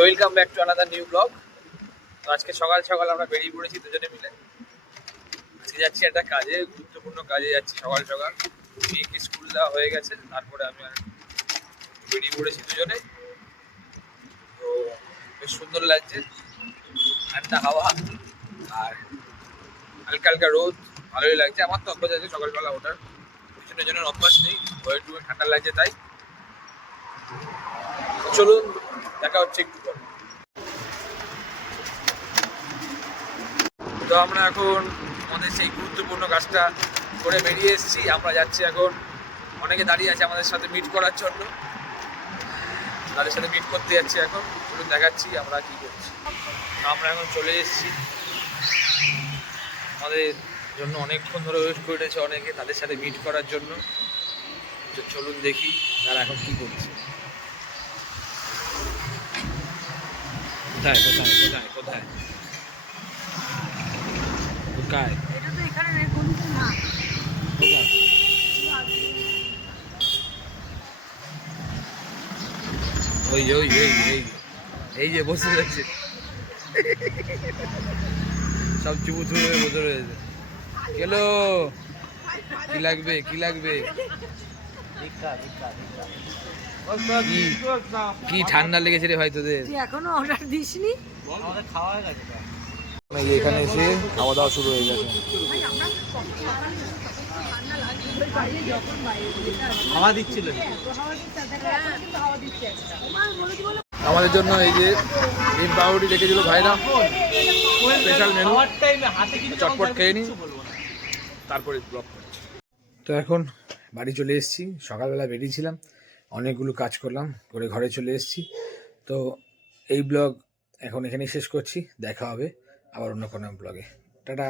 Welcome back to another new blog. তো আজকে সকাল সকাল আমরা বেরিয়ে পড়েছি দুজনে মিলে। আজকে যাচ্ছি একটা কাজে, গুরুত্বপূর্ণ কাজে যাচ্ছি সকাল সকাল। মেয়েকে স্কুল দেওয়া হয়ে গেছে, তারপরে আমি আর বেরিয়ে পড়েছি দুজনে। তো বেশ সুন্দর লাগছে, ঠান্ডা হাওয়া আর হালকা হালকা রোদ, ভালোই লাগছে। আমার তো অভ্যাস আছে সকালবেলা ওঠার, পিছনের জন্য অভ্যাস নেই, একটু ঠান্ডা লাগছে তাই। চলুন দেখা হচ্ছে একটু পরে। তো আমরা এখন আমাদের সেই গুরুত্বপূর্ণ কাজটা করে বেরিয়ে এসেছি। আমরা যাচ্ছি এখন, অনেকে দাঁড়িয়ে আছে আমাদের সাথে মিট করার জন্য, তাদের সাথে মিট করতে যাচ্ছি এখন। চলুন দেখাচ্ছি আমরা কি করছি। আমরা এখন চলে এসেছি, আমাদের জন্য অনেকক্ষণ ধরে ওয়েট করে রয়েছে অনেকে, তাদের সাথে মিট করার জন্য। চলুন দেখি তারা এখন কি করছে। কোথায় কোথায় কোথায় কোথায় কোথায় এটা তো এখানে নেই, গলিতে না। ওই যে ওই এই এই এই যে বসে রয়েছে, সব চুপু হয়ে বসে রয়েছে। গেলো, কি লাগবে কি লাগবে? কি ঠান্ডা লেগেছে রে ভাই তোদের? তুই এখনো অর্ডার দিসনি? আমাদের খাওয়া হয়ে গেছে। এখানে এসে খাওয়া দাওয়া শুরু হয়ে গেছে। হাওয়া দিচ্ছিল। আমাদের জন্য এই যে ডিম পাউরুটি রেখেছিল ভাইরা, স্পেশাল মেনু। চটপট খেয়ে নিই, তারপরে ব্লগ করছি। তো এখন বাড়ি চলে এসেছি। সকালবেলা বেরিয়েছিলাম, অনেকগুলো কাজ করলাম, করে ঘরে চলে এসেছি। তো এই ব্লগ এখন এখানেই শেষ করছি। দেখা হবে আবার অন্য কোনো ব্লগে। টাটা।